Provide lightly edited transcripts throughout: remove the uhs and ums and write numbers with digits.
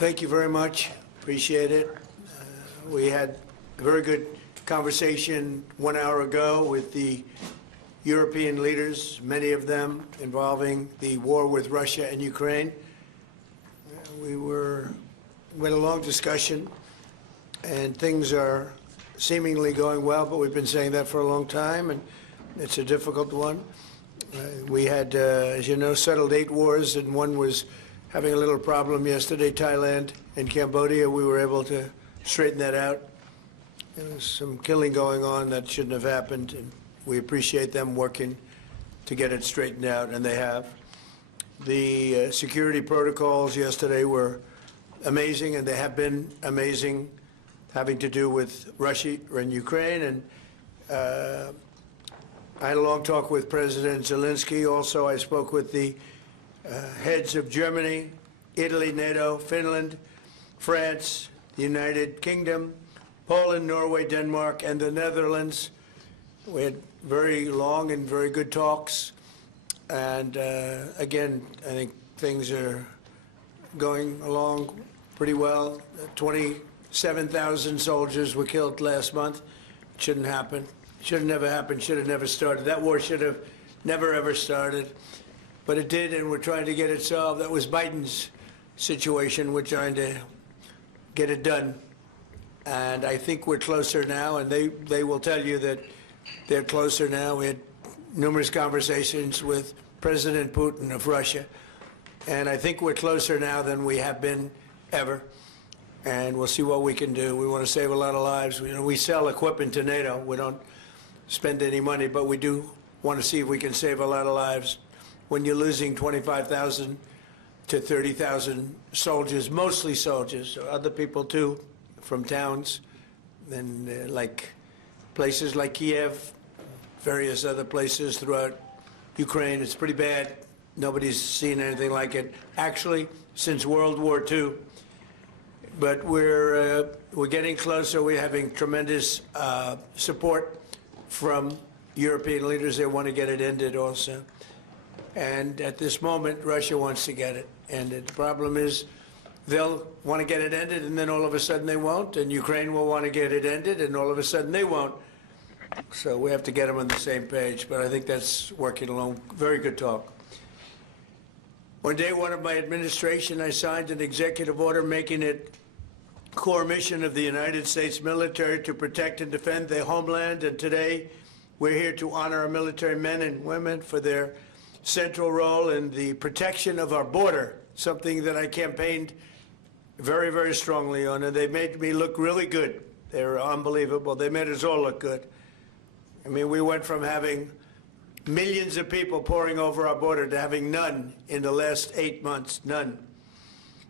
Thank you very much. Appreciate it. We had a very good conversation 1 hour ago with the European leaders, many of them involving the war with Russia and Ukraine. We had a long discussion, and things are seemingly going well, but we've been saying that for a long time, and it's a difficult one. We had, as you know, settled 8 wars, and one was having a little problem yesterday, Thailand and Cambodia. We were able to straighten that out. There was some killing going on that shouldn't have happened, and we appreciate them working to get it straightened out, and they have. The security protocols yesterday were amazing, and they have been amazing, having to do with Russia and Ukraine. And I had a long talk with President Zelensky. Also, I spoke with the heads of Germany, Italy, NATO, Finland, France, the United Kingdom, Poland, Norway, Denmark, and the Netherlands. We had very long and very good talks. And again, I think things are going along pretty well. 27,000 soldiers were killed last month. It shouldn't happen. Should have never happened, should have never started. That war should have never, ever started. But it did, and we're trying to get it solved. That was Biden's situation. We're trying to get it done. And I think we're closer now, and they will tell you that they're closer now. We had numerous conversations with President Putin of Russia, and I think we're closer now than we have been ever. And we'll see what we can do. We want to save a lot of lives. We sell equipment to NATO. We don't spend any money, but we do want to see if we can save a lot of lives. When you're losing 25,000 to 30,000 soldiers, mostly soldiers, other people too, from towns, and like places like Kiev, various other places throughout Ukraine, it's pretty bad. Nobody's seen anything like it, actually, since World War II. But we're getting closer. We're having tremendous support from European leaders. They want to get it ended also. And at this moment, Russia wants to get it ended. The problem is they'll want to get it ended, and then all of a sudden they won't. And Ukraine will want to get it ended, and all of a sudden they won't. So we have to get them on the same page. But I think that's working along. Very good talk. On day one of my administration, I signed an executive order making it core mission of the United States military to protect and defend their homeland. And today, we're here to honor our military men and women for their central role in the protection of our border, something that I campaigned very, very strongly on. And they made me look really good. They were unbelievable. They made us all look good. I mean, we went from having millions of people pouring over our border to having none in the last 8 months, none.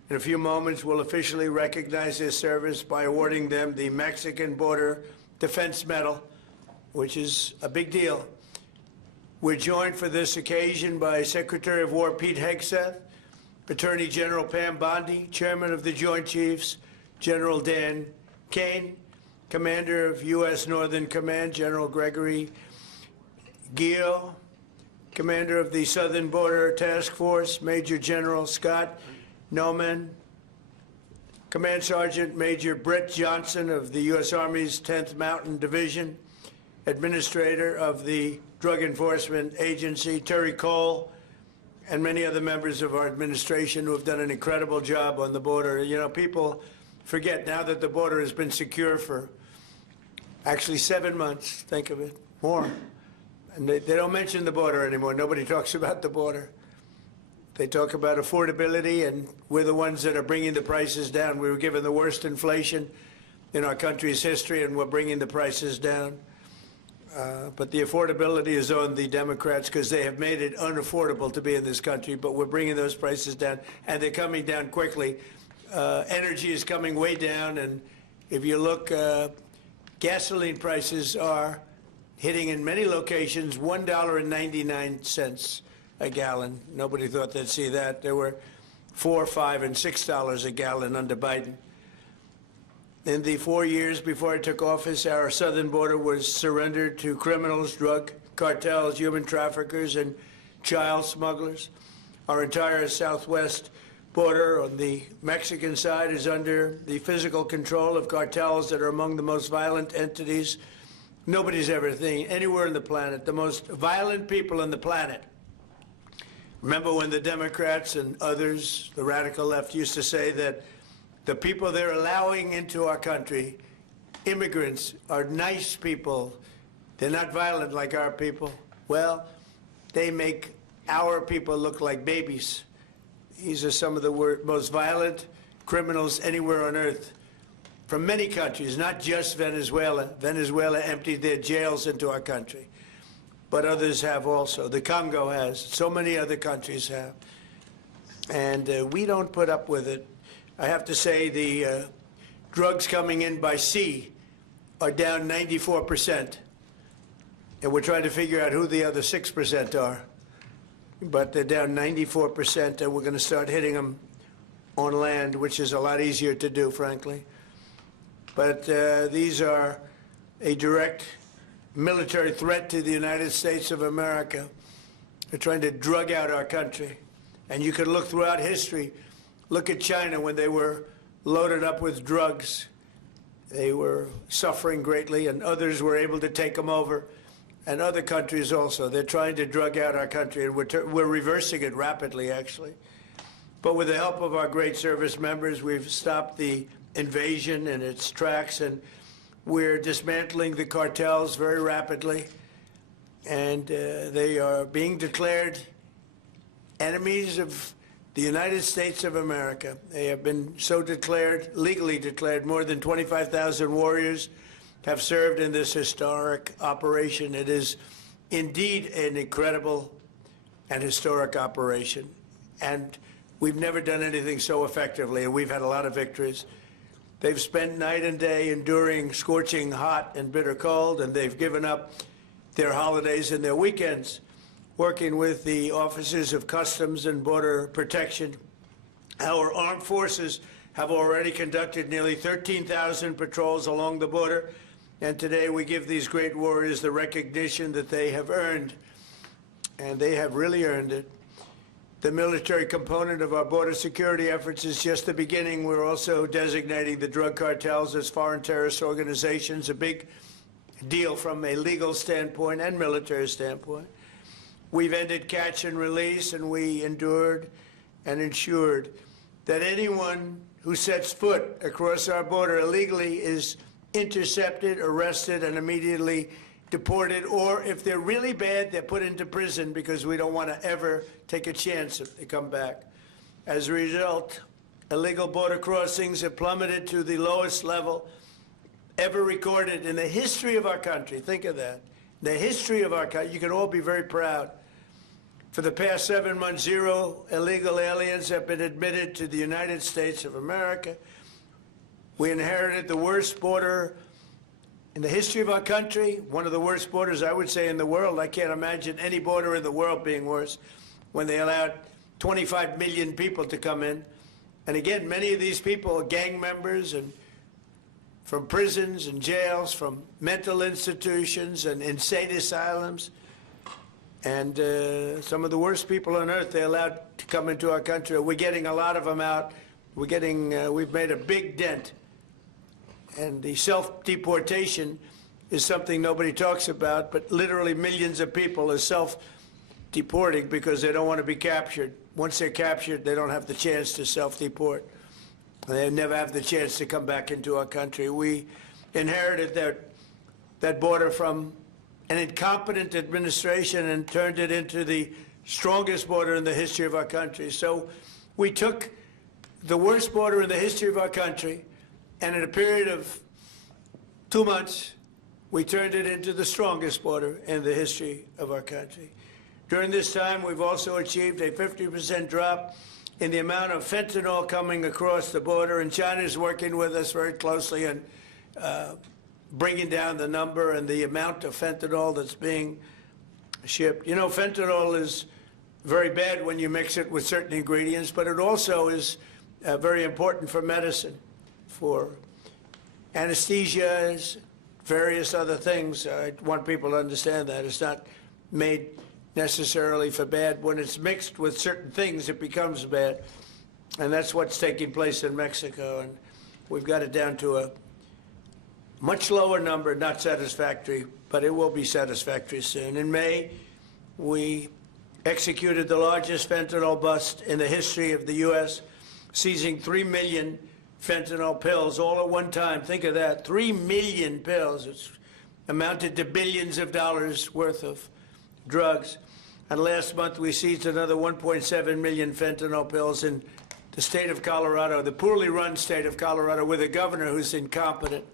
In a few moments, we'll officially recognize their service by awarding them the Mexican Border Defense Medal, which is a big deal. We're joined for this occasion by Secretary of War Pete Hegseth, Attorney General Pam Bondi, Chairman of the Joint Chiefs, General Dan Kane, Commander of U.S. Northern Command, General Gregory Gio, Commander of the Southern Border Task Force, Major General Scott Noman, Command Sergeant Major Brett Johnson of the U.S. Army's 10th Mountain Division, Administrator of the Drug Enforcement Agency, Terry Cole, and many other members of our administration who have done an incredible job on the border. You know, people forget now that the border has been secure for actually 7 months, think of it, more. And they don't mention the border anymore. Nobody talks about the border. They talk about affordability, and we're the ones that are bringing the prices down. We were given the worst inflation in our country's history, and we're bringing the prices down. But the affordability is on the Democrats because they have made it unaffordable to be in this country, but we're bringing those prices down, and they're coming down quickly. Energy is coming way down, and if you look, gasoline prices are hitting in many locations $1.99 a gallon. Nobody thought they'd see that. There were $4, $5, and $6 a gallon under Biden. In the 4 years before I took office, our southern border was surrendered to criminals, drug cartels, human traffickers, and child smugglers. Our entire southwest border on the Mexican side is under the physical control of cartels that are among the most violent entities nobody's ever seen anywhere on the planet, the most violent people on the planet. Remember when the Democrats and others, the radical left, used to say that the people they're allowing into our country, immigrants, are nice people. They're not violent like our people. Well, they make our people look like babies. These are some of the most violent criminals anywhere on earth from many countries, not just Venezuela. Venezuela emptied their jails into our country, but others have also. The Congo has. So many other countries have. And we don't put up with it. I have to say the drugs coming in by sea are down 94%. And we're trying to figure out who the other 6% are. But they're down 94%, and we're going to start hitting them on land, which is a lot easier to do, frankly. But these are a direct military threat to the United States of America. They're trying to drug out our country. And you could look throughout history. Look at China when they were loaded up with drugs. They were suffering greatly, and others were able to take them over. And other countries also. They're trying to drug out our country, and we're reversing it rapidly, actually. But with the help of our great service members, we've stopped the invasion in its tracks, and we're dismantling the cartels very rapidly. And they are being declared enemies of the United States of America. They have been so declared, legally declared. More than 25,000 warriors have served in this historic operation. It is indeed an incredible and historic operation. And we've never done anything so effectively, and we've had a lot of victories. They've spent night and day enduring scorching hot and bitter cold, and they've given up their holidays and their weekends, working with the officers of Customs and Border Protection. Our armed forces have already conducted nearly 13,000 patrols along the border, and today we give these great warriors the recognition that they have earned, and they have really earned it. The military component of our border security efforts is just the beginning. We're also designating the drug cartels as foreign terrorist organizations, a big deal from a legal standpoint and military standpoint. We've ended catch and release, and we endured and ensured that anyone who sets foot across our border illegally is intercepted, arrested, and immediately deported, or if they're really bad, they're put into prison because we don't want to ever take a chance if they come back. As a result, illegal border crossings have plummeted to the lowest level ever recorded in the history of our country. Think of that. The history of our country. You can all be very proud. For the past 7 months, 0 illegal aliens have been admitted to the United States of America. We inherited the worst border in the history of our country, one of the worst borders, I would say, in the world. I can't imagine any border in the world being worse when they allowed 25 million people to come in. And again, many of these people are gang members and from prisons and jails, from mental institutions and insane asylums. And some of the worst people on earth they allowed to come into our country. We're getting a lot of them out. We've made a big dent. And the self-deportation is something nobody talks about, but literally millions of people are self-deporting because they don't want to be captured. Once they're captured, they don't have the chance to self-deport. They never have the chance to come back into our country. We inherited that border from an incompetent administration and turned it into the strongest border in the history of our country. So we took the worst border in the history of our country, and in a period of 2 months, we turned it into the strongest border in the history of our country. During this time, we've also achieved a 50% drop in the amount of fentanyl coming across the border, and China is working with us very closely in bringing down the number and the amount of fentanyl that's being shipped. You know, fentanyl is very bad when you mix it with certain ingredients, but it also is very important for medicine, for anesthesias, various other things. I want people to understand that. It's not made necessarily for bad. When it's mixed with certain things, it becomes bad. And that's what's taking place in Mexico. And we've got it down to a much lower number, not satisfactory, but it will be satisfactory soon. In May, we executed the largest fentanyl bust in the history of the U.S., seizing 3 million fentanyl pills all at one time. Think of that, 3 million pills. It's amounted to billions of dollars worth of drugs. And last month, we seized another 1.7 million fentanyl pills in the state of Colorado, the poorly run state of Colorado, with a governor who's incompetent,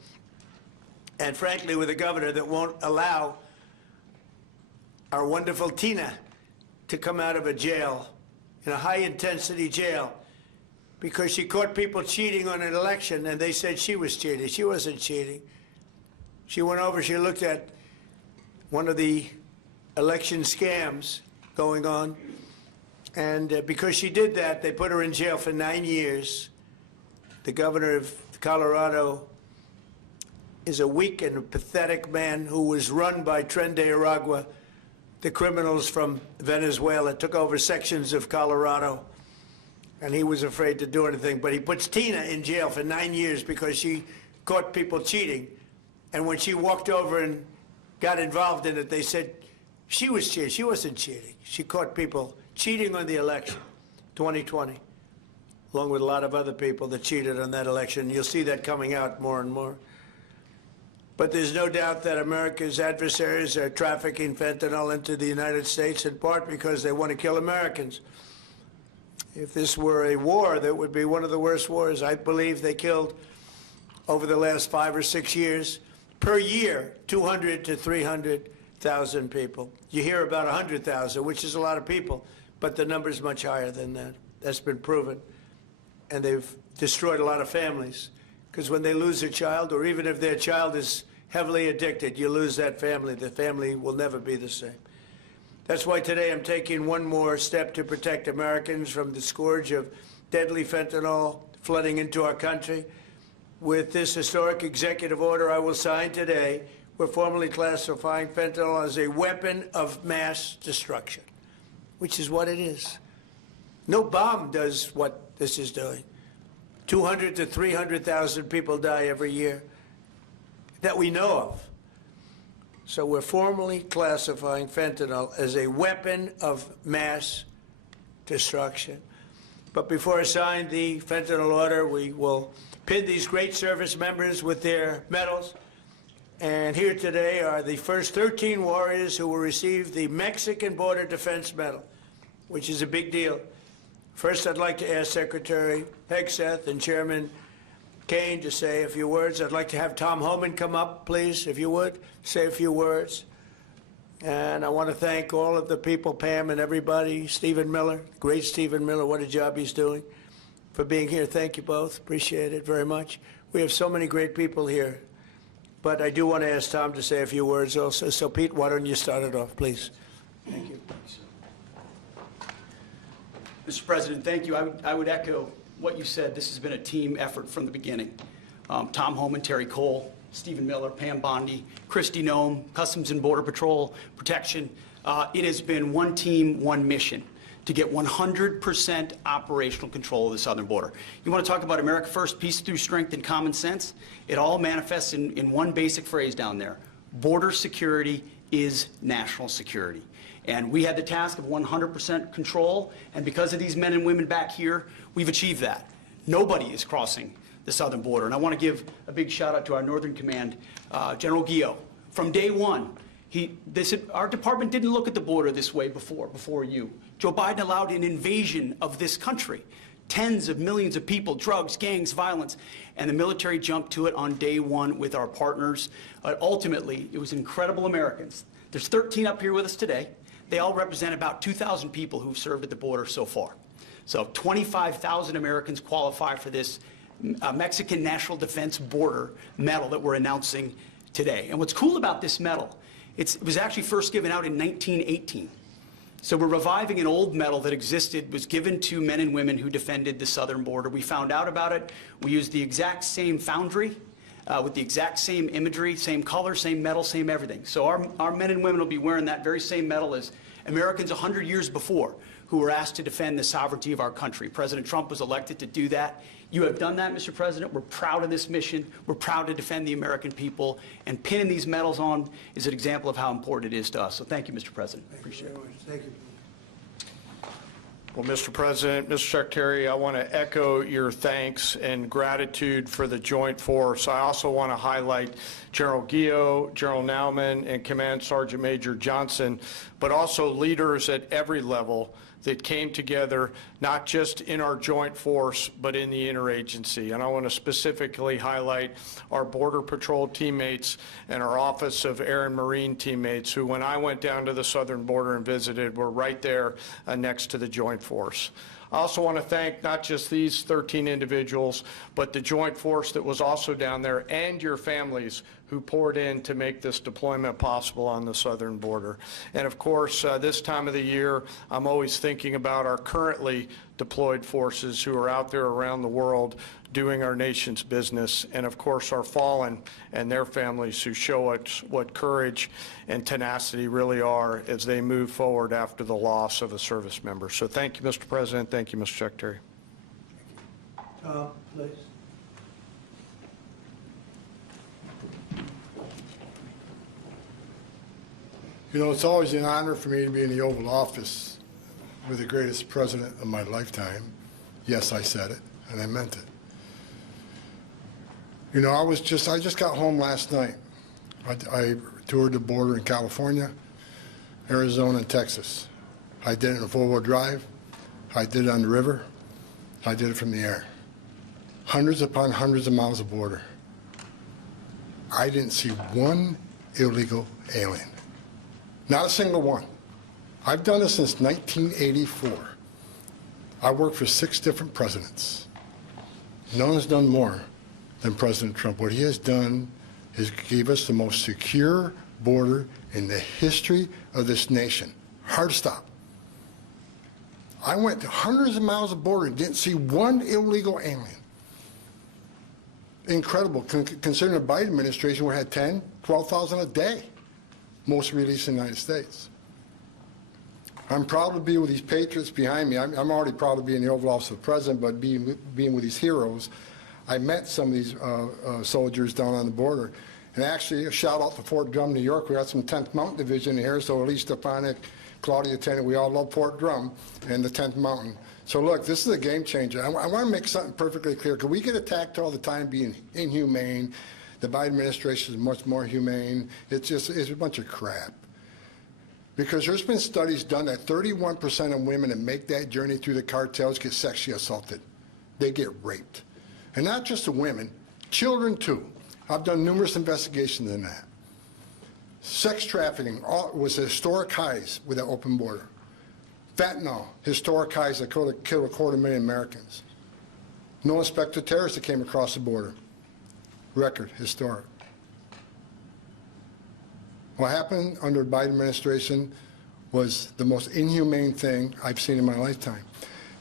and frankly, with a governor that won't allow our wonderful Tina to come out of a jail, in a high-intensity jail, because she caught people cheating on an election, and they said she was cheating. She wasn't cheating. She went over, she looked at one of the election scams going on, and because she did that, they put her in jail for 9 years. The governor of Colorado is a weak and a pathetic man who was run by Tren de Aragua, the criminals from Venezuela, took over sections of Colorado, and he was afraid to do anything. But he puts Tina in jail for 9 years because she caught people cheating. And when she walked over and got involved in it, they said she was cheating. She wasn't cheating. She caught people cheating on the election, 2020, along with a lot of other people that cheated on that election. You'll see that coming out more and more. But there's no doubt that America's adversaries are trafficking fentanyl into the United States, in part because they want to kill Americans. If this were a war, that would be one of the worst wars. I believe they killed, over the last 5 or 6 years, per year, 200 to 300,000 people. You hear about 100,000, which is a lot of people, but the number's much higher than that. That's been proven. And they've destroyed a lot of families. Because when they lose a child, or even if their child is heavily addicted, you lose that family. The family will never be the same. That's why today I'm taking one more step to protect Americans from the scourge of deadly fentanyl flooding into our country. With this historic executive order I will sign today, we're formally classifying fentanyl as a weapon of mass destruction, which is what it is. No bomb does what this is doing. 200 to 300,000 people die every year that we know of. So we're formally classifying fentanyl as a weapon of mass destruction. But before I sign the fentanyl order, we will pin these great service members with their medals. And here today are the first 13 warriors who will receive the Mexican Border Defense Medal, which is a big deal. First, I'd like to ask Secretary Hegseth and Chairman Kane to say a few words. I'd like to have Tom Homan come up, please, if you would, say a few words. And I want to thank all of the people, Pam and everybody, Stephen Miller, great Stephen Miller, what a job he's doing, for being here. Thank you both. Appreciate it very much. We have so many great people here. But I do want to ask Tom to say a few words also. So, Pete, why don't you start it off, please? Thank you. Mr. President, thank you. I would echo what you said. This has been a team effort from the beginning. Tom Homan, Terry Cole, Stephen Miller, Pam Bondi, Christy Nome, Customs and Border Patrol, Protection. It has been one team, one mission to get 100% operational control of the southern border. You want to talk about America First, peace through strength and common sense? It all manifests in one basic phrase down there. Border security is national security. And we had the task of 100% control, and because of these men and women back here, we've achieved that. Nobody is crossing the southern border. And I want to give a big shout out to our Northern Command, General Guillot. From day one, they said, our department didn't look at the border this way before you. Joe Biden allowed an invasion of this country. Tens of millions of people, drugs, gangs, violence, and the military jumped to it on day one with our partners. Ultimately, it was incredible Americans. There's 13 up here with us today. They all represent about 2,000 people who've served at the border so far. So 25,000 Americans qualify for this Mexican National Defense Border Medal that we're announcing today. And what's cool about this medal, it was actually first given out in 1918. So we're reviving an old medal that existed, was given to men and women who defended the southern border. We found out about it. We used the exact same foundry with the exact same imagery, same color, same medal, same everything. So our men and women will be wearing that very same medal as Americans 100 years before who were asked to defend the sovereignty of our country. President Trump was elected to do that. You have done that, Mr. President. We're proud of this mission. We're proud to defend the American people. And pinning these medals on is an example of how important it is to us. So thank you, Mr. President. Appreciate it. Thank you. Well, Mr. President, Mr. Secretary, I want to echo your thanks and gratitude for the joint force. I also want to highlight General Gio, General Nauman, and Command Sergeant Major Johnson, but also leaders at every level that came together, not just in our joint force, but in the interagency. And I want to specifically highlight our Border Patrol teammates and our Office of Air and Marine teammates, who, when I went down to the southern border and visited, were right there next to the joint force. I also want to thank not just these 13 individuals, but the joint force that was also down there, and your families who poured in to make this deployment possible on the southern border. And of course, this time of the year, I'm always thinking about our currently deployed forces who are out there around the world doing our nation's business, and of course our fallen and their families who show us what courage and tenacity really are as they move forward after the loss of a service member. So thank you, Mr. President. Thank you, Mr. Secretary. Tom, please. You know, it's always an honor for me to be in the Oval Office with the greatest president of my lifetime. Yes, I said it, and I meant it. You know, I just got home last night. I toured the border in California, Arizona, and Texas. I did it in a four-wheel drive. I did it on the river. I did it from the air. Hundreds upon hundreds of miles of border. I didn't see one illegal alien. Not a single one. I've done this since 1984. I worked for 6 different presidents. No one's done more than President Trump. What he has done is give us the most secure border in the history of this nation. Hard stop. I went to hundreds of miles of border and didn't see one illegal alien. Incredible, considering the Biden administration, we had 10, 12,000 a day, most released in the United States. I'm proud to be with these patriots behind me. I'm already proud to be in the Oval Office of the President, but being with these heroes, I met some of these soldiers down on the border. And actually, a shout out to Fort Drum, New York. We got some 10th Mountain Division here, so Elise Stefanik, Claudia Tennant, we all love Fort Drum and the 10th Mountain. So look, this is a game changer. I want to make something perfectly clear, because we get attacked all the time being inhumane. The Biden administration is much more humane. It's a bunch of crap. Because there's been studies done that 31% of women that make that journey through the cartels get sexually assaulted. They get raped. And not just the women, children too. I've done numerous investigations in that. Sex trafficking was historic highs with that open border. Fentanyl, historic highs that killed 250,000 Americans. No inspector terrorists that came across the border. Record, historic. What happened under the Biden administration was the most inhumane thing I've seen in my lifetime.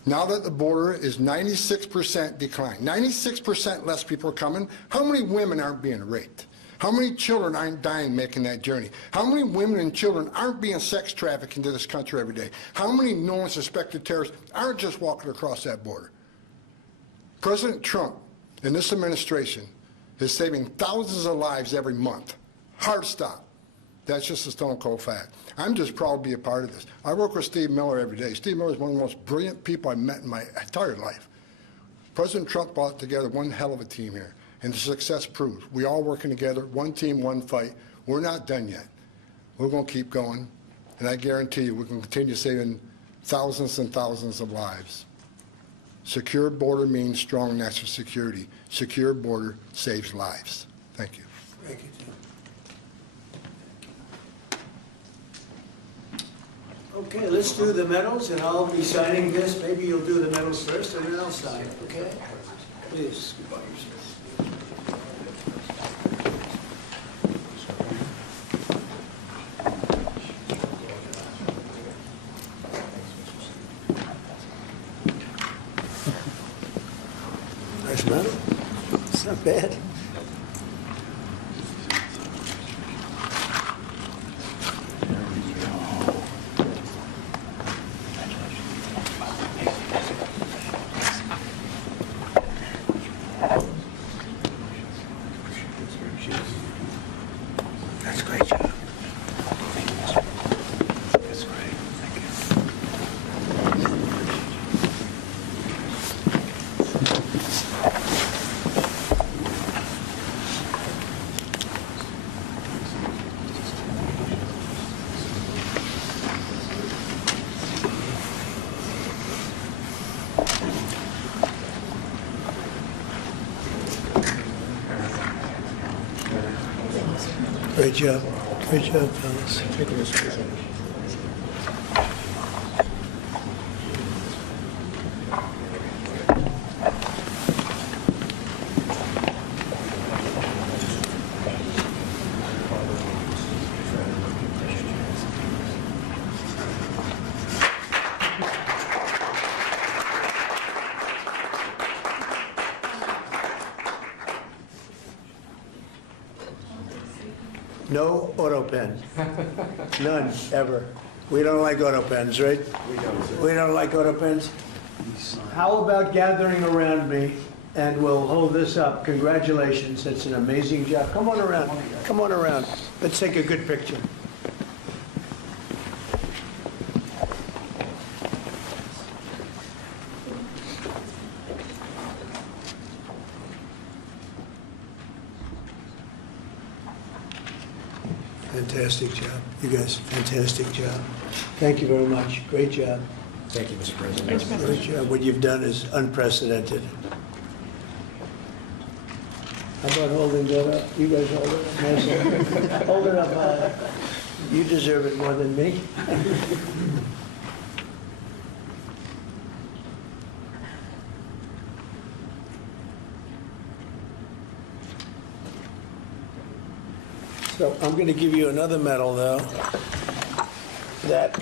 Now that the border is 96% decline, 96% less people are coming, how many women aren't being raped? How many children aren't dying making that journey? How many women and children aren't being sex trafficked into this country every day? How many known suspected terrorists aren't just walking across that border? President Trump and this administration is saving thousands of lives every month. Hard stop. That's just a stone cold fact. I'm just proud to be a part of this. I work with Steve Miller every day. Steve Miller is one of the most brilliant people I've met in my entire life. President Trump brought together one hell of a team here, and the success proves. We all working together, one team, one fight. We're not done yet. We're going to keep going, and I guarantee you we can continue saving thousands and thousands of lives. Secure border means strong national security. Secure border saves lives. Thank you. Thank you, Tim. Okay, let's do the medals, and I'll be signing this. Maybe you'll do the medals first, and then I'll sign, okay? Please. Nice medal. It's not bad. That's a great job. Great job. Great job, fellas. No auto pen. None, ever. We don't like auto pens, right? We don't like auto pens. How about gathering around me, and we'll hold this up. Congratulations, it's an amazing job. Come on around, come on around. Let's take a good picture. Fantastic job. You guys, fantastic job. Thank you very much. Great job. Thank you, Mr. President. Great job. What you've done is unprecedented. How about holding that up? You guys hold it up. Nice. Hold it up high. You deserve it more than me. So I'm going to give you another medal, though, that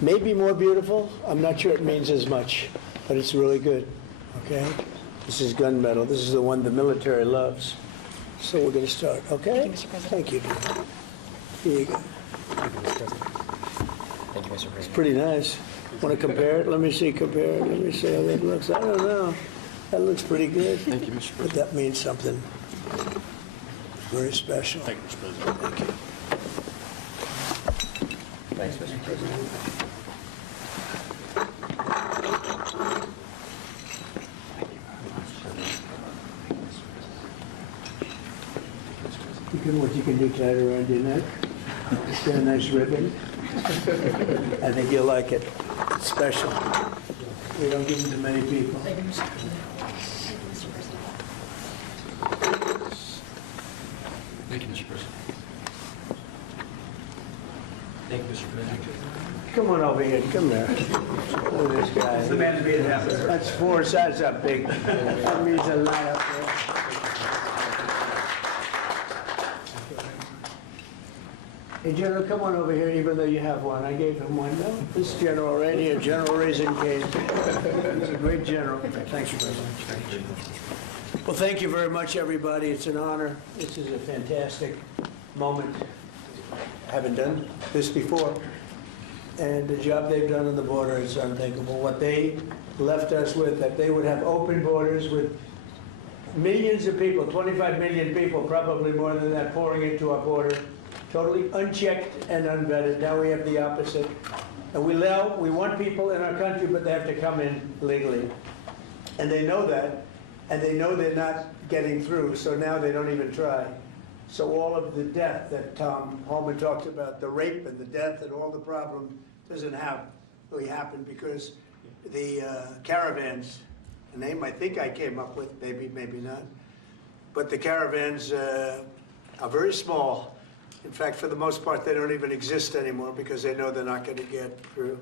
may be more beautiful. I'm not sure it means as much, but it's really good, okay? This is gun medal. This is the one the military loves. So we're going to start, okay? Thank you, Mr. President. Thank you. Here you go. Thank you, Mr. President. Thank you, Mr. It's President. pretty nice. Want to compare it? Let me see, compare it. Let me see how that looks. I don't know. That looks pretty good. Thank you, Mr. But President. that means something very special. Thank you, Mr. President. Thank you. Thanks, Mr. President. What you can do, tie it around your neck. It's got a nice ribbon. I think you'll like it. It's special. We don't give them to many people. Thank you, Mr. President. Thank you, Mr. President. Thank you, Mr. President. Come on over here. Come there. Look at this guy. The man's made it happen, sir. That's 4 sizes up big. That means a lot up there. Hey, General, come on over here, even though you have one. I gave him one. No, this general right here, General Raisin Case. He's a great general. Thank you very much. Well, thank you very much, everybody. It's an honor. This is a fantastic moment. I haven't done this before. And the job they've done on the border is unthinkable. What they left us with, that they would have open borders with millions of people, 25 million people, probably more than that, pouring into our border, totally unchecked and unvetted. Now we have the opposite. And we want people in our country, but they have to come in legally. And they know that, and they know they're not getting through, so now they don't even try. So all of the death that Tom Holman talked about, the rape and the death and all the problem doesn't really happen because the caravans, a name I think I came up with, maybe not, but the caravans are very small. In fact, for the most part, they don't even exist anymore because they know they're not going to get through.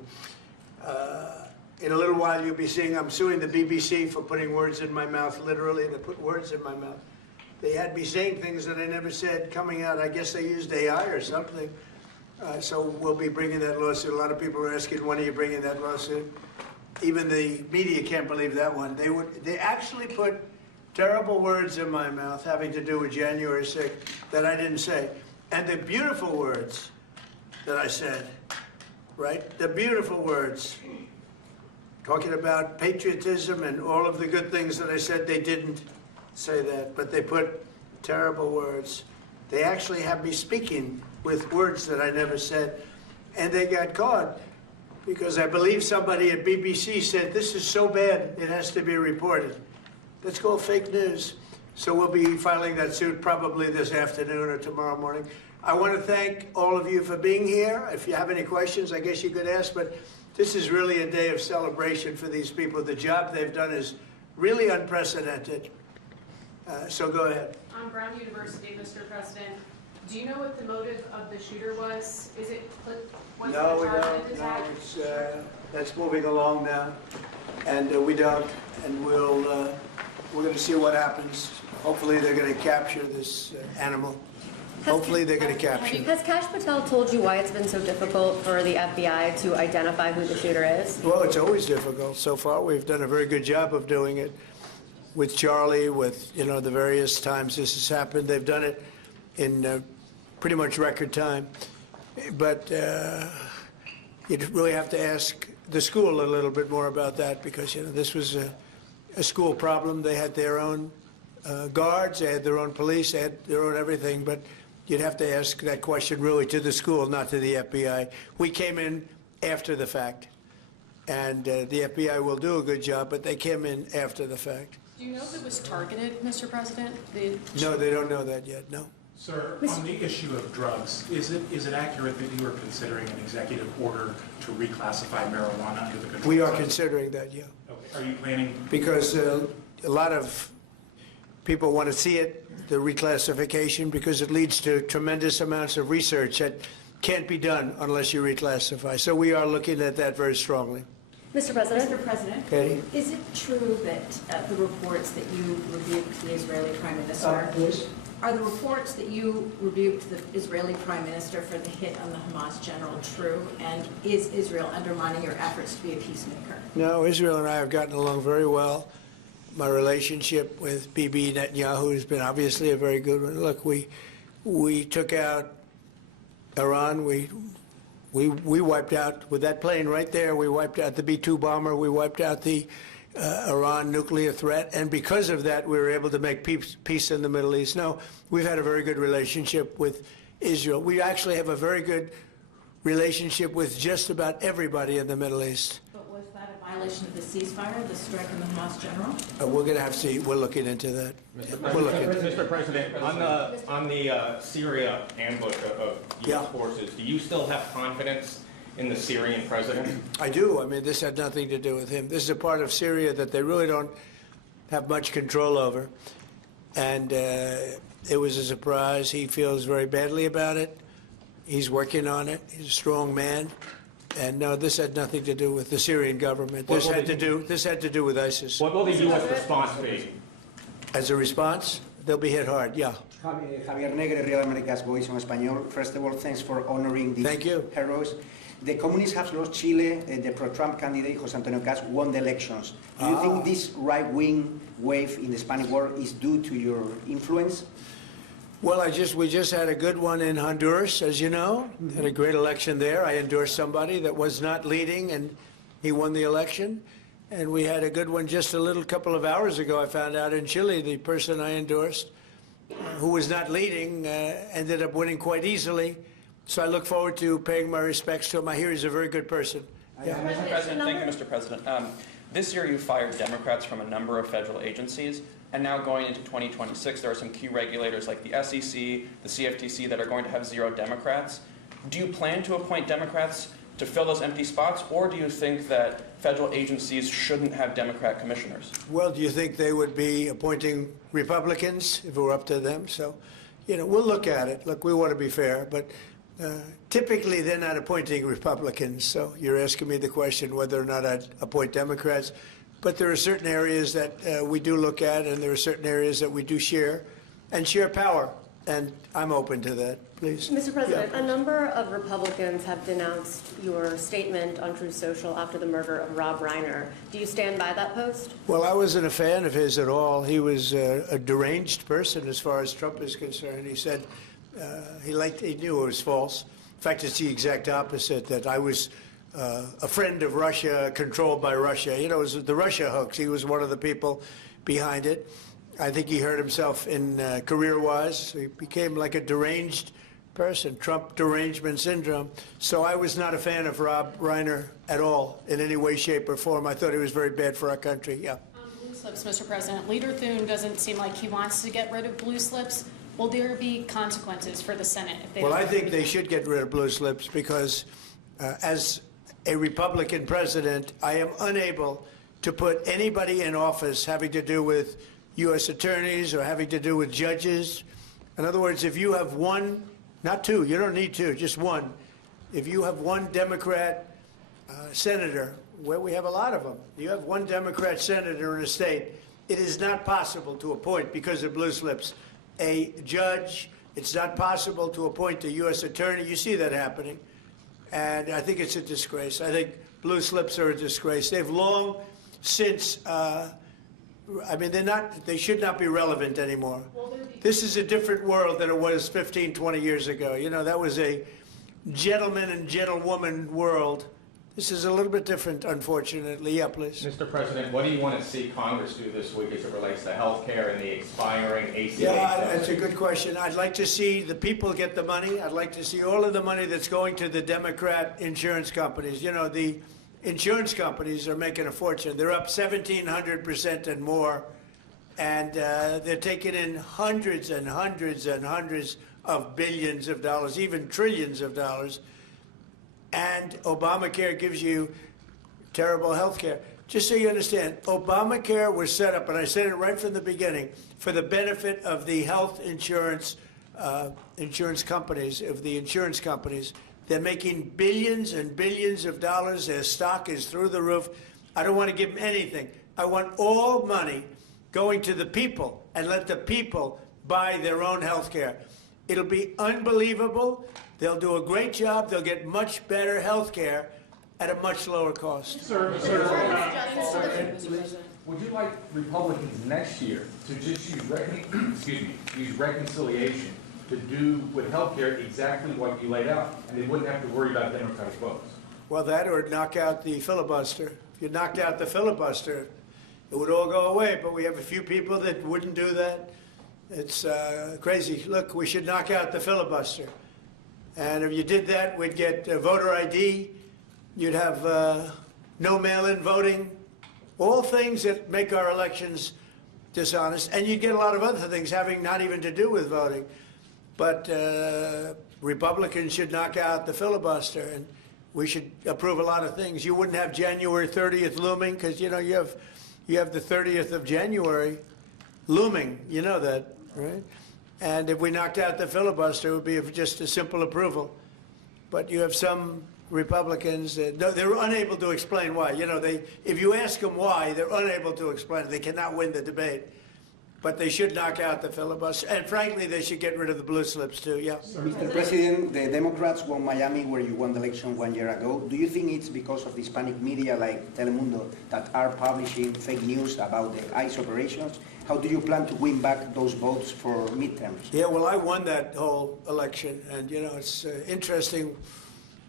In a little while, you'll be seeing, I'm suing the BBC for putting words in my mouth, literally. They put words in my mouth. They had me saying things that I never said coming out. I guess they used AI or something. So we'll be bringing that lawsuit. A lot of people are asking, when are you bringing that lawsuit? Even the media can't believe that one. They actually put terrible words in my mouth having to do with January 6th that I didn't say. And the beautiful words that I said, right? The beautiful words. talking about patriotism and all of the good things that I said. They didn't say that, but they put terrible words. They actually have me speaking with words that I never said, and they got caught because I believe somebody at BBC said, this is so bad, it has to be reported. That's called fake news. So we'll be filing that suit probably this afternoon or tomorrow morning. I want to thank all of you for being here. If you have any questions, I guess you could ask, but this is really a day of celebration for these people. The job they've done is really unprecedented. So go ahead. On Brown University, Mr. President, do you know what the motive of the shooter was? Is it was No, it we a targeted don't. No, attack? that's moving along now, and we don't. And we're going to see what happens. Hopefully, they're going to capture this animal. Hopefully, they're going to capture it. Has Kash Patel told you why it's been so difficult for the FBI to identify who the shooter is? Well, it's always difficult. So far, we've done a very good job of doing it with Charlie, with the various times this has happened. They've done it in pretty much record time. But you really have to ask the school a little bit more about that because this was a school problem. They had their own guards, they had their own police, they had their own everything. But you'd have to ask that question really to the school, not to the FBI. We came in after the fact, and the FBI will do a good job, but they came in after the fact. Do you know if it was targeted, Mr. President? No, they don't know that yet, no. Sir, on the issue of drugs, is it accurate that you are considering an executive order to reclassify marijuana under the control? We are considering that, yeah. Okay. Are you planning? Because a lot of people want to see it, the reclassification, because it leads to tremendous amounts of research that can't be done unless you reclassify. So we are looking at that very strongly. Mr. President? Mr. President, Katie? is it true that the reports that you rebuked the Israeli Prime Minister, are the reports that you rebuked the Israeli Prime Minister for the hit on the Hamas general true? And is Israel undermining your efforts to be a peacemaker? No, Israel and I have gotten along very well. My relationship with Bibi Netanyahu has been obviously a very good one. Look, we took out Iran. We wiped out, with that plane right there, we wiped out the B-2 bomber. We wiped out the Iran nuclear threat. And because of that, we were able to make peace in the Middle East. No, we've had a very good relationship with Israel. We actually have a very good relationship with just about everybody in the Middle East. But was that a violation of the ceasefire, the strike on the Hamas general? We're going to have to see. We're looking into that. Mr. President, on the Syria ambush of Yeah. U.S. forces, do you still have confidence in the Syrian president? I do. I mean, this had nothing to do with him. This is a part of Syria that they really don't have much control over. And it was a surprise. He feels very badly about it. He's working on it. He's a strong man. And no, this had nothing to do with the Syrian government. This had to do with ISIS. What will the U.S. response be? As a response, they'll be hit hard, yeah. Javier Negre, Real America's Voice on Español. First of all, thanks for honoring these Thank you. heroes. The communists have lost Chile. The pro-Trump candidate, José Antonio Caz, won the elections. Do you think this right-wing wave in the Spanish world is due to your influence? Well, we just had a good one in Honduras, as you know. Had a great election there. I endorsed somebody that was not leading, and he won the election. And we had a good one just a couple of hours ago. I found out in Chile, the person I endorsed, who was not leading, ended up winning quite easily. So I look forward to paying my respects to him. I hear he's a very good person. Yeah. Mr. President, thank you, Mr. President. This year you fired Democrats from a number of federal agencies, and now going into 2026, there are some key regulators like the SEC, the CFTC that are going to have 0 Democrats. Do you plan to appoint Democrats to fill those empty spots, or do you think that federal agencies shouldn't have Democrat commissioners? Well, do you think they would be appointing Republicans if it were up to them? So, we'll look at it. Look, we want to be fair, but typically they're not appointing Republicans. So you're asking me the question whether or not I'd appoint Democrats. But there are certain areas that we do look at, and there are certain areas that we do share power. And I'm open to that. Please. Mr. President, a number of Republicans have denounced your statement on Truth Social after the murder of Rob Reiner. Do you stand by that post? Well, I wasn't a fan of his at all. He was a deranged person as far as Trump is concerned. He said he knew it was false. In fact, it's the exact opposite, that I was a friend of Russia, controlled by Russia. You know, it was the Russia hoax. He was one of the people behind it. I think he hurt himself in career-wise. He became like a deranged person, Trump derangement syndrome. So I was not a fan of Rob Reiner at all in any way, shape, or form. I thought he was very bad for our country. Yeah. Blue slips, Mr. President. Leader Thune doesn't seem like he wants to get rid of blue slips. Will there be consequences for the Senate if they Well, don't? I think they should get rid of blue slips because as a Republican president, I am unable to put anybody in office having to do with U.S. attorneys or having to do with judges. In other words, if you have one, not two, you don't need two, just one. If you have one Democrat senator, where we have a lot of them, you have one Democrat senator in a state, it is not possible to appoint, because of blue slips, a judge. It's not possible to appoint a U.S. attorney. You see that happening. And I think it's a disgrace. I think blue slips are a disgrace. They've long since, I mean, they should not be relevant anymore. This is a different world than it was 15, 20 years ago. You know, that was a gentleman and gentlewoman world. This is a little bit different, unfortunately. Yeah, please. Mr. President, what do you want to see Congress do this week as it relates to health care and the expiring ACA? Yeah, that's a good question. I'd like to see the people get the money. I'd like to see all of the money that's going to the Democrat insurance companies. You know, the insurance companies are making a fortune. They're up 1,700% and more. And they're taking in hundreds and hundreds and hundreds of billions of dollars, even trillions of dollars. And Obamacare gives you terrible health care. Just so you understand, Obamacare was set up, and I said it right from the beginning, for the benefit of the health insurance companies, of the insurance companies. They're making billions and billions of dollars. Their stock is through the roof. I don't want to give them anything. I want all money going to the people and let the people buy their own health care. It'll be unbelievable. They'll do a great job. They'll get much better health care at a much lower cost. Would you like Republicans next year to just use reconciliation to do with health care exactly what you laid out, and they wouldn't have to worry about Democratic votes? Well, that or knock out the filibuster. If you knocked out the filibuster, it would all go away, but we have a few people that wouldn't do that. It's crazy. Look, we should knock out the filibuster. And if you did that, we'd get voter ID. You'd have no mail-in voting, all things that make our elections dishonest. And you'd get a lot of other things having not even to do with voting. But Republicans should knock out the filibuster, and we should approve a lot of things. You wouldn't have January 30th looming because, you know, you have the 30th of January looming. You know that, right? And if we knocked out the filibuster, it would be just a simple approval. But you have some Republicans that they're unable to explain why. You know, if you ask them why, they're unable to explain it. They cannot win the debate. But they should knock out the filibuster. And frankly, they should get rid of the blue slips too, yeah. Mr. President, the Democrats won Miami, where you won the election 1 year ago. Do you think it's because of the Hispanic media like Telemundo that are publishing fake news about the ICE operations? How do you plan to win back those votes for midterms? Yeah, well, I won that whole election. And, you know, it's interesting.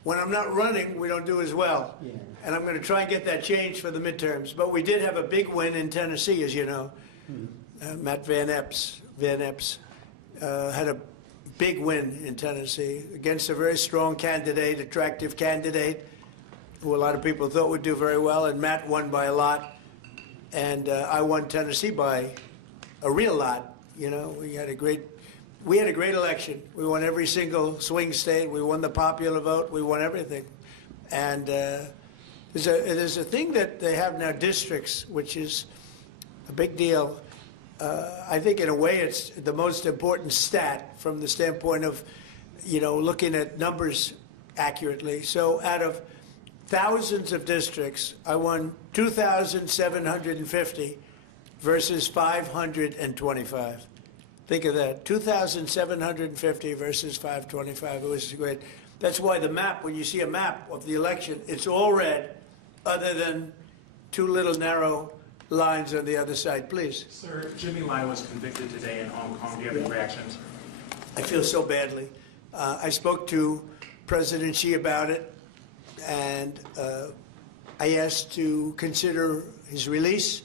When I'm not running, we don't do as well. Yeah. And I'm going to try and get that changed for the midterms. But we did have a big win in Tennessee, as you know. Matt Van Epps had a big win in Tennessee against a very strong candidate, attractive candidate, who a lot of people thought would do very well, and Matt won by a lot. And I won Tennessee by a real lot. You know, we had a great election. We won every single swing state. We won the popular vote. We won everything. And there's a thing that they have now, districts, which is a big deal. I think in a way it's the most important stat from the standpoint of, you know, looking at numbers accurately. So out of thousands of districts, I won 2,750 versus 525. Think of that, 2,750 versus 525. It was great. That's why the map, when you see a map of the election, it's all red, other than two little narrow lines on the other side, please. Sir, Jimmy Lai was convicted today in Hong Kong. Do you have any reactions? I feel so badly. I spoke to President Xi about it. and I asked to consider his release.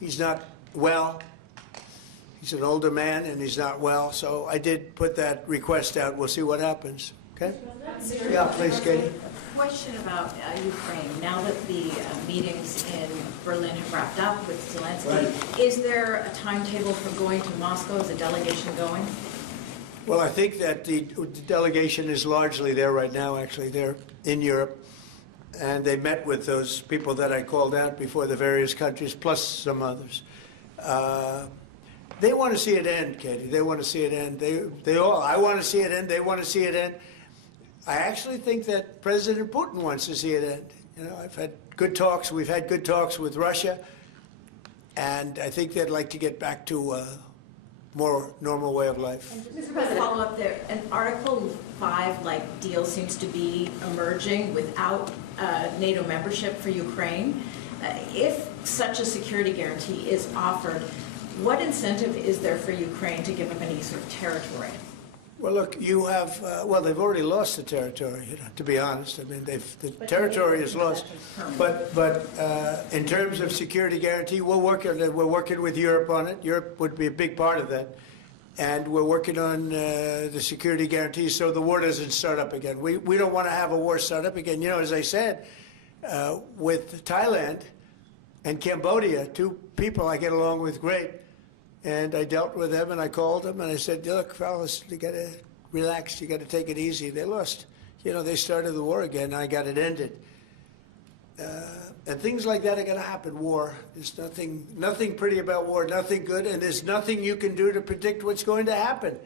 He's not well. He's an older man, and he's not well, so I did put that request out. We'll see what happens, okay? Yeah, please, Katie. Question about Ukraine. Now that the meetings in Berlin have wrapped up with Zelensky, is there a timetable for going to Moscow? Is a delegation going? Well, I think that the delegation is largely there right now, actually. They're in Europe, and they met with those people that I called out before, the various countries, plus some others. They want to see it end, Katie. They want to see it end. They all, I want to see it end. They want to see it end. I actually think that President Putin wants to see it end. You know, I've had good talks. We've had good talks with Russia, and I think they'd like to get back to a more normal way of life. And just a follow up there, an Article 5-like deal seems to be emerging without NATO membership for Ukraine. If such a security guarantee is offered, what incentive is there for Ukraine to give up any sort of territory? Well, look, you have, well, they've already lost the territory, you know, to be honest. I mean, the territory is lost. But in terms of security guarantee, we're working with Europe on it. Europe would be a big part of that. And we're working on the security guarantees so the war doesn't start up again. We don't want to have a war start up again. You know, as I said, with Thailand and Cambodia, two people I get along with great. And I dealt with them, and I called them, and I said, look, fellas, you got to relax. You got to take it easy. They lost. You know, they started the war again, and I got it ended. And things like that are going to happen, war. There's nothing pretty about war, nothing good, and there's nothing you can do to predict what's going to happen.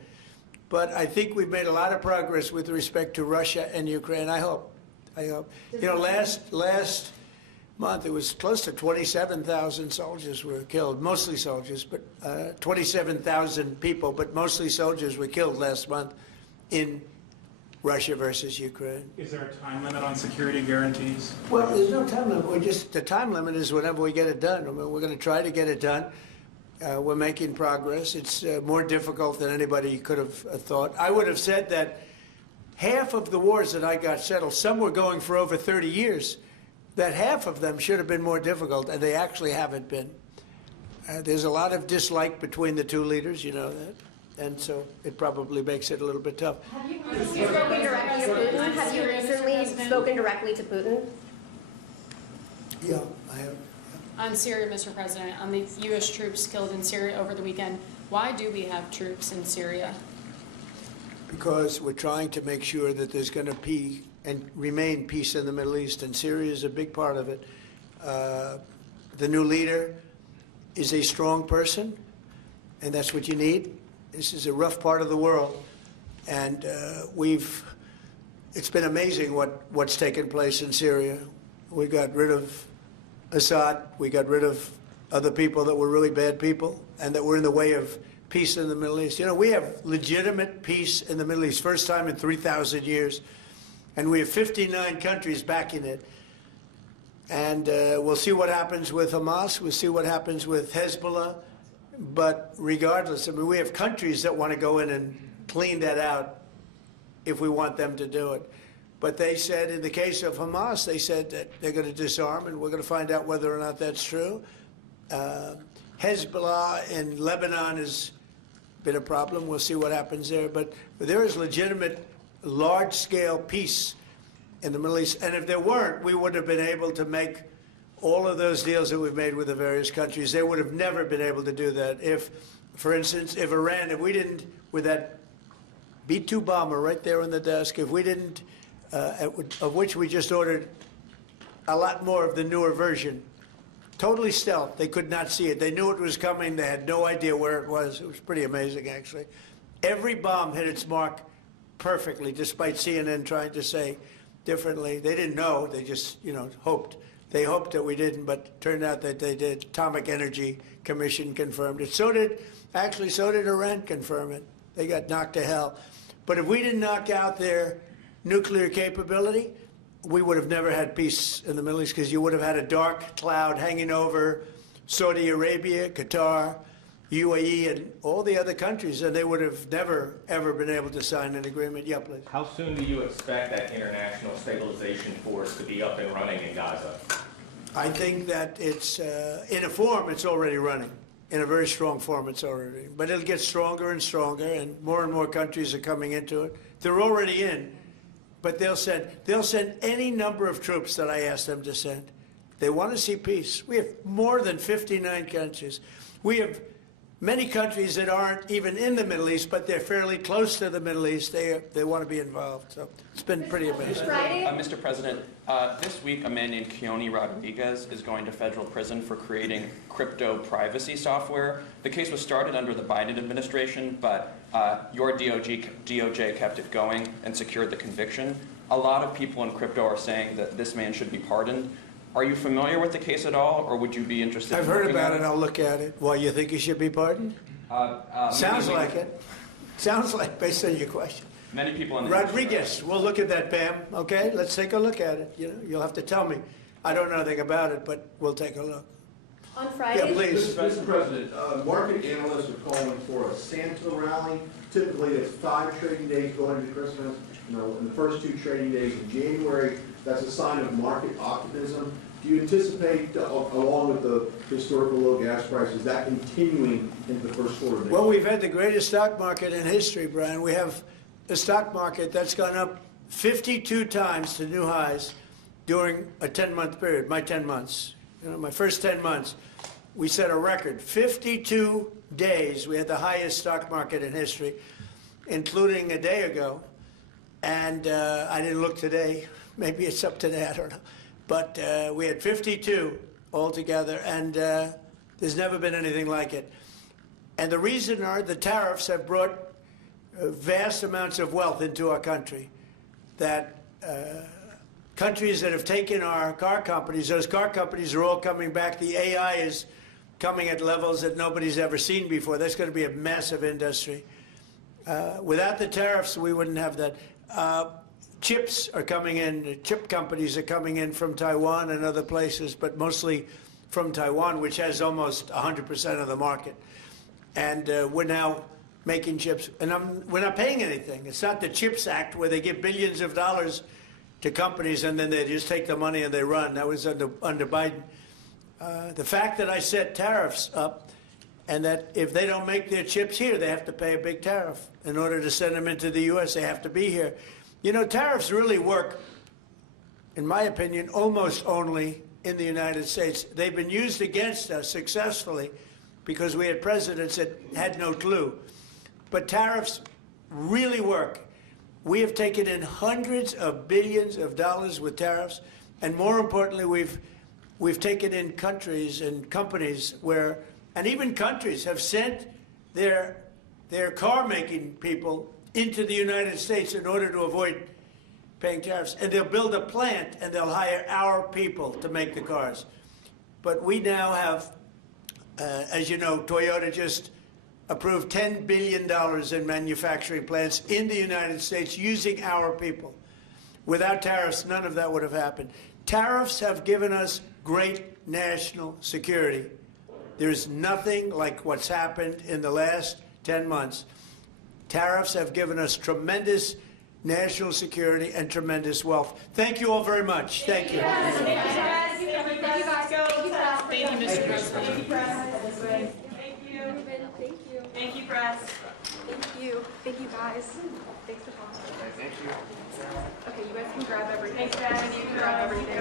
But I think we've made a lot of progress with respect to Russia and Ukraine, I hope. You know, last month, it was close to 27,000 soldiers were killed, mostly soldiers, but 27,000 people, but mostly soldiers were killed last month in Russia versus Ukraine. Is there a time limit on security guarantees? Well, there's no time limit. The time limit is whenever we get it done. I mean, we're going to try to get it done. We're making progress. It's more difficult than anybody could have thought. I would have said that half of the wars that I got settled, some were going for over 30 years, that half of them should have been more difficult, and they actually haven't been. There's a lot of dislike between the two leaders, you know that, and so it probably makes it a little bit tough. Have you recently spoken directly to Putin? Have you recently spoken directly to Putin? Yeah, I have. On Syria, Mr. President, on the U.S. troops killed in Syria over the weekend, why do we have troops in Syria? Because we're trying to make sure that there's going to be and remain peace in the Middle East, and Syria is a big part of it. The new leader is a strong person, and that's what you need. This is a rough part of the world, and it's been amazing what's taken place in Syria. We got rid of Assad, we got rid of other people that were really bad people, and that were in the way of peace in the Middle East. You know, we have legitimate peace in the Middle East, first time in 3,000 years. And we have 59 countries backing it. And we'll see what happens with Hamas. We'll see what happens with Hezbollah. But regardless, I mean, we have countries that want to go in and clean that out if we want them to do it. But they said, in the case of Hamas, they said that they're going to disarm, and we're going to find out whether or not that's true. Hezbollah in Lebanon has been a problem. We'll see what happens there. But there is legitimate large-scale peace in the Middle East. And if there weren't, we would have been able to make all of those deals that we've made with the various countries. They would have never been able to do that. If, for instance, if we didn't, with that B-2 bomber right there on the desk, if we didn't, of which we just ordered a lot more of the newer version, totally stealth. They could not see it. They knew it was coming. They had no idea where it was. It was pretty amazing, actually. Every bomb hit its mark perfectly, despite CNN trying to say differently. They didn't know. They just, you know, hoped. They hoped that we didn't, but it turned out that they did. Atomic Energy Commission confirmed it. So did Iran confirm it. They got knocked to hell. But if we didn't knock out their nuclear capability, we would have never had peace in the Middle East, because you would have had a dark cloud hanging over Saudi Arabia, Qatar, UAE and all the other countries, and they would have never, ever been able to sign an agreement. Yeah, please. How soon do you expect that international stabilization force to be up and running in Gaza? I think that it's, in a form, it's already running. In a very strong form, it's already. But it'll get stronger and stronger, and more countries are coming into it. They're already in, but they'll send any number of troops that I ask them to send. They want to see peace. We have more than 59 countries. We have many countries that aren't even in the Middle East, but they're fairly close to the Middle East. They want to be involved. So it's been pretty amazing. Mr. President, this week a man named Keone Rodriguez is going to federal prison for creating crypto privacy software. The case was started under the Biden administration, but your DOJ kept it going and secured the conviction. A lot of people in crypto are saying that this man should be pardoned. Are you familiar with the case at all, or would you be interested I've in heard looking about at it. I'll look at it. Why, you think he should be pardoned? Sounds like it. Sounds like, based on your question. Many people in the Rodriguez, we'll look at that, Pam. Okay, let's take a look at it. You know, you'll have to tell me. I don't know anything about it, but we'll take a look. On Friday, Yeah, please. Mr. President, market analysts are calling for a Santa rally. Typically, it's 5 trading days going into Christmas. You know, in the first 2 trading days in January, that's a sign of market optimism. Do you anticipate, along with the historical low gas prices, that continuing into the first quarter of next year? Well, we've had the greatest stock market in history, Brian. We have a stock market that's gone up 52 times to new highs during a 10-month period, my 10 months. You know, my first 10 months, we set a record. 52 days, we had the highest stock market in history, including a day ago. And I didn't look today. Maybe it's up today, I don't know. But we had 52 altogether, and there's never been anything like it. And the reason are the tariffs have brought vast amounts of wealth into our country. That countries that have taken our car companies, those car companies are all coming back. The AI is coming at levels that nobody's ever seen before. That's going to be a massive industry. Without the tariffs, we wouldn't have that. Chips are coming in, chip companies are coming in from Taiwan and other places, but mostly from Taiwan, which has almost 100% of the market. And we're now making chips, and we're not paying anything. It's not the CHIPS Act where they give billions of dollars to companies and then they just take the money and they run. That was under Biden. The fact that I set tariffs up and that if they don't make their chips here, they have to pay a big tariff. In order to send them into the U.S., they have to be here. You know, tariffs really work, in my opinion, almost only in the United States. They've been used against us successfully because we had presidents that had no clue. But tariffs really work. We have taken in hundreds of billions of dollars with tariffs, and more importantly, we've taken in countries and companies where, and even countries have sent their car-making people into the United States in order to avoid paying tariffs. And they'll build a plant and they'll hire our people to make the cars. But we now have, as you know, Toyota just approved $10 billion in manufacturing plants in the United States using our people. Without tariffs, none of that would have happened. Tariffs have given us great national security. There's nothing like what's happened in the last 10 months. Tariffs have given us tremendous national security and tremendous wealth. Thank you all very much. Thank you. Thank you, Mr. President. Thank you, press. Thank you. Thank you, press. Thank you. Thank you, guys. Thanks for talking. Thank you. Okay, you guys can grab everything. Thanks, guys. You can grab everything.